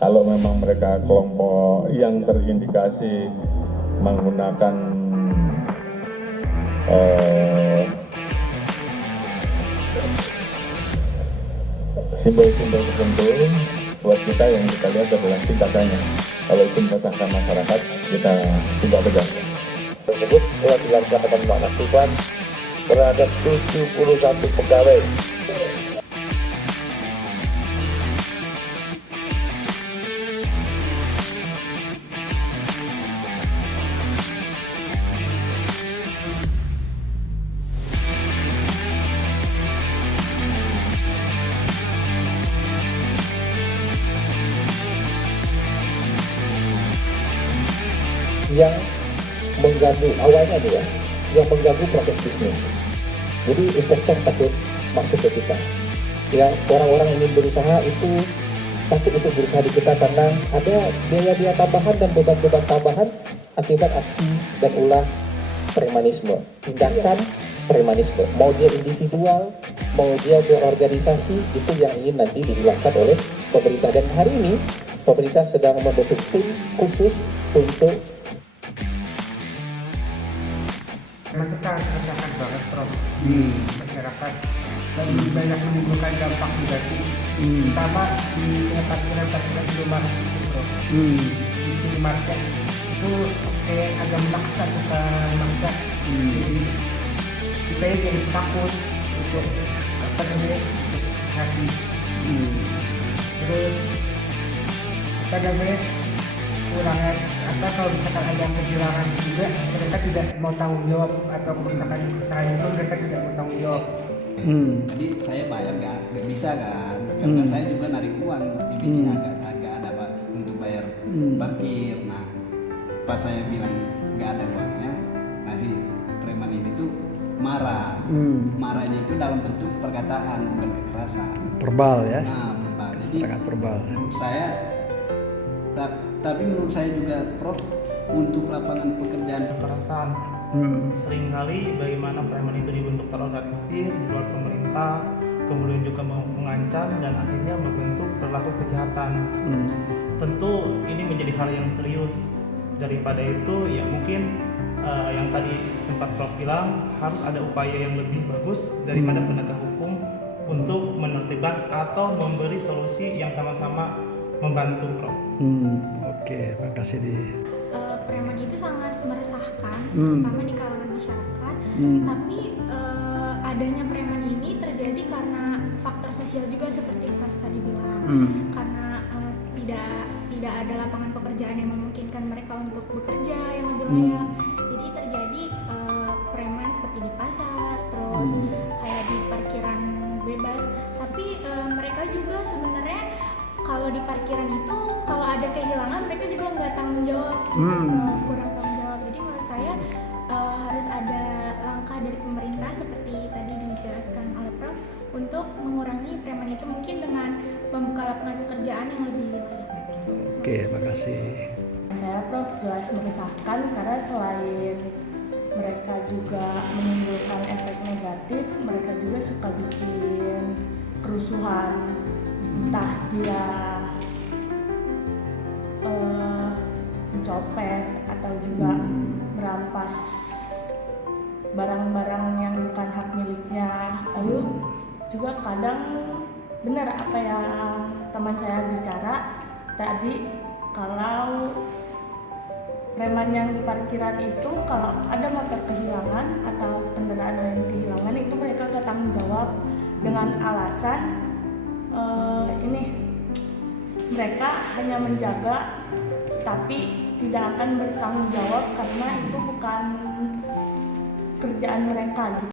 Kalau memang mereka kelompok yang terindikasi menggunakan simbol-simbol tertentu, buat kita yang kita lihat adalah tindakannya. Kalau itu meresahkan masyarakat, kita tindak tegas. Tersebut telah dilakukan penonaktifan terhadap 71 pegawai. Yang mengganggu awalnya dia, yang mengganggu proses bisnis. Jadi investor takut masuk ke kita. Ya, orang-orang yang ingin berusaha itu takut untuk berusaha di kita karena ada biaya-biaya tambahan dan beban-beban tambahan akibat aksi dan ulah premanisme, tindakan premanisme. Mau dia individual, mau dia berorganisasi, itu yang ingin nanti dihilangkan oleh pemerintah. Dan hari ini pemerintah sedang membentuk tim khusus untuk Memang itu sangat meresahkan banget, Prof. Masyarakat lebih banyak menimbulkan dampak negatif, terutama di parkiran di rumah itu, Prof. Di minimarket itu kayak agak memaksa, suka memaksa. Jadi kita jadi takut untuk kasih. Terus kurangan kalau misalkan ada kehilangan juga, mereka tidak mau tanggung jawab, atau kerusakan itu mereka tidak mau tanggung jawab. Jadi saya bayar nggak bisa kan, karena saya juga narik uang di BCA agak ada Pak untuk bayar parkir. Nah pas saya bilang nggak ada uangnya, masih preman ini tuh marah. Marahnya itu dalam bentuk perkataan, bukan kekerasan. Verbal ya. Nah, verbal. Jadi Sangat verbal. menurut saya tapi menurut saya juga, Prof, untuk lapangan pekerjaan kekerasan. Seringkali bagaimana preman itu dibentuk terorganisir di luar pemerintah, kemudian juga mengancam dan akhirnya membentuk perilaku kejahatan. Tentu ini menjadi hal yang serius. Daripada itu ya mungkin yang tadi sempat Prof bilang, harus ada upaya yang lebih bagus daripada penegak hukum untuk menertibkan atau memberi solusi yang sama-sama membantu, Prof. Oke, makasih di. Preman itu sangat meresahkan, terutama di kalangan masyarakat. Tapi adanya preman ini terjadi karena faktor sosial juga, seperti Prof tadi bilang. Karena tidak ada lapangan pekerjaan yang memungkinkan mereka untuk bekerja yang lebih layak. Jadi terjadi preman seperti di pasar, terus kayak di parkiran bebas. Tapi mereka juga sebenarnya kalau di parkiran itu kalau ada kehilangan mereka juga nggak tanggung jawab, kurang tanggung jawab. Jadi menurut saya harus ada langkah dari pemerintah seperti tadi dijelaskan oleh Prof untuk mengurangi preman itu, mungkin dengan membuka lapangan pekerjaan yang lebih layak. Oke, makasih. Saya, Prof, jelas meresahkan karena selain mereka juga menimbulkan efek negatif, mereka juga suka bikin kerusuhan. Entah dia mencopet atau juga merampas barang-barang yang bukan hak miliknya. Lalu juga kadang benar apa yang teman saya bicara tadi, kalau preman yang di parkiran itu kalau ada motor kehilangan atau kendaraan lain kehilangan, itu mereka gak tanggung jawab dengan alasan mereka hanya menjaga tapi tidak akan bertanggung jawab karena itu bukan kerjaan mereka gitu.